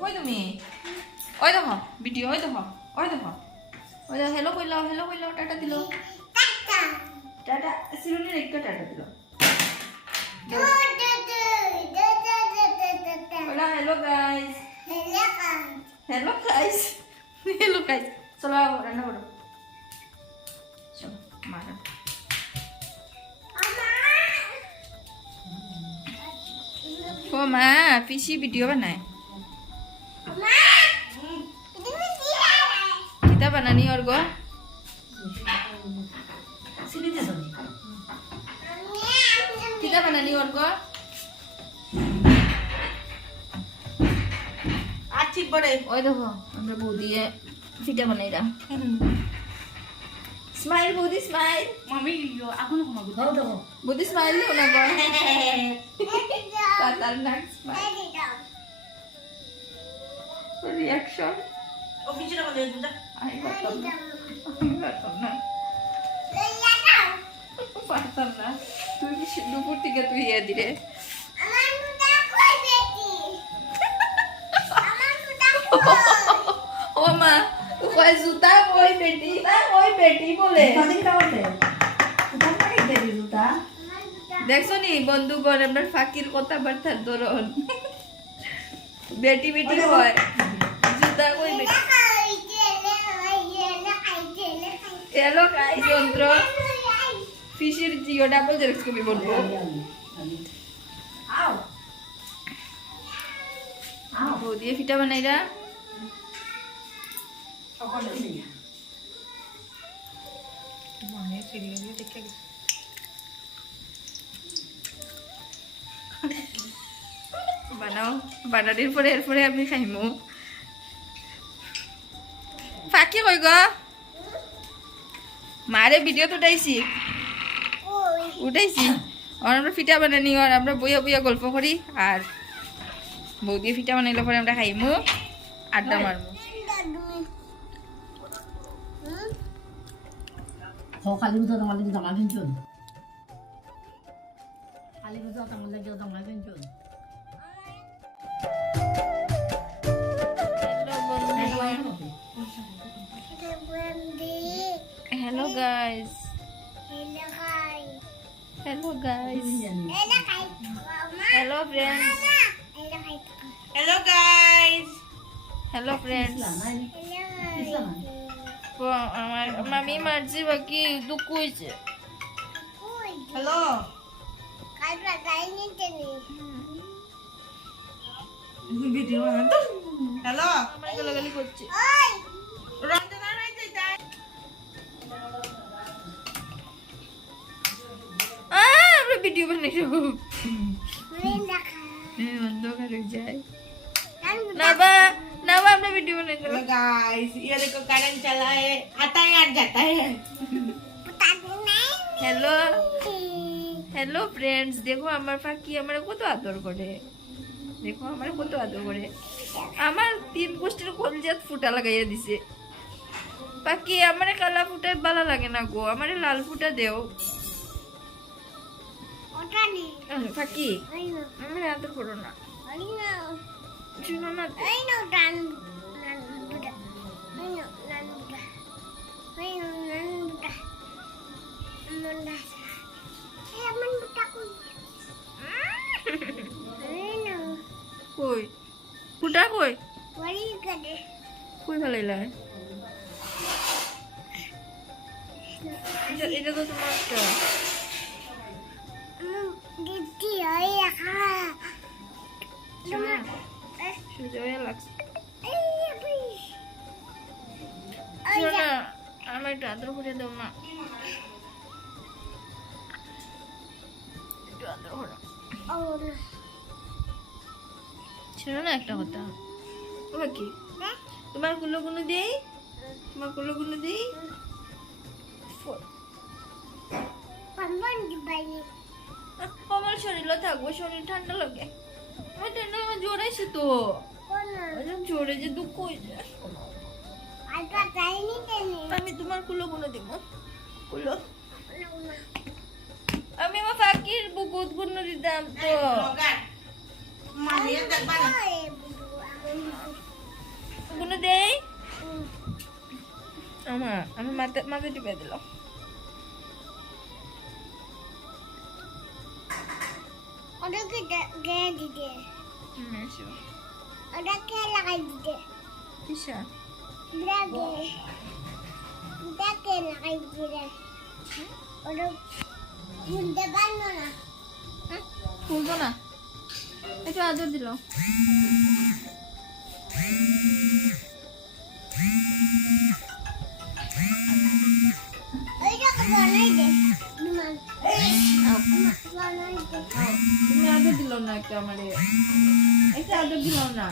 কই তুমি ওই দেখো ভিডিও ওই দেখো হেলো কইলো টাটা দিল টাটা সিরুনের একটা টাটা দিল Hola, hello guys. Hello guys. Chalo rana karo. Chalo, mara. O ma, fishy video बनाए. kita बनानी और गो. kita बनानी और गो. ঠিক বড়ে ওই দেখো আমরা বউ দিয়ে ফিটা বানাইরা স্মাইল বৌদি স্মাইল মামি এখন ঘুমাবো দাও দাও বৌদি স্মাইল দিও না গো খতরনাক স্মাইল রিঅ্যাকশন ও পিছনে বলে যা আমি পারতাম না তুই দুপুর থেকে তুই ইয়ে দিলে ও মা কই জুতা কই বেটি বলে দেখছো নি বন্ধুগণ আপনার ফাকির কথাবার্তার ধরন বেটি হয় জুতা কই বেটি এলো গাইস যন্ত্র ফিশের জিও ডাবল জেরক্স কপি বলবো বউ দিয়ে ফিটা বানাইরা বানাও বানানির পরে এরপরে আমি খাইমু ফাঁকি কই গো মারে ভিডিও তো উঠাইছি আর আমরা ফিটা বানানি আর আমরা বইয়া গল্প করি আর বউ দিয়ে ফিটা বানাইলে পরে আমরা খাইমু আড্ডা মারমু কালী পুজো তোমার লাগে জামা কিনছো কালী পুজো তোমার লাগে জামা কিনছো Hello guys. Hello friends. Hello friends. আমার মামি মারজি বাকি দুঃখ হইছে হ্যালো ভিডিও হ্যালো আমার গালাগালি করছে রঞ্জনার হইছে তাই আমরা ভিডিও বানাইছো অন্ধকার হয়ে যায় ना আমরা ভিডিও বানাইছো गाइस ये देखो करंट चला है आता है और जाता है हेलो फ्रेंड्स देखो আমার ফাকি আমারে কত আদর করে আমার তিন গোষ্ঠীর কলজাত ফুটা লাগাইয়া দিছে বাকি আমারে কালা ফুটায় ভালো লাগে না গো আমারে লাল ফুটা দেও ওটা নি ফাকি আমারে আদর করো না শুনো না কই ফুটা কই ভালো লাগে এটা তো তোমার আমার একটু আদর করে দাও না একটু আদর করো ছিল না একটা কথা তোমার কি তোমার কুলো দেই আমার শরীরও থাকবো শরীর ঠান্ডা লাগে আমার ঠান্ডা আমার জোরাইছে তো জোরে যে দুঃখ হয়েছে আমি তোমার কুলো দিব আমি আমার ফাকির বুকুত দিতাম তো গুলো দেই আমি মাথা টিপে দিলাম ওটাকে গে দিতে ওটাকে লাগাই দিতে কিসা ব্রাগে ওটাকে লাগাই দিতে ওটা খুলতে পারলো না খুলবো না একটু আদর দিল ওইটাকে বানাই দে বানাই দে তুমি আদর দিল না একটা আমারে একটা আদর দিল না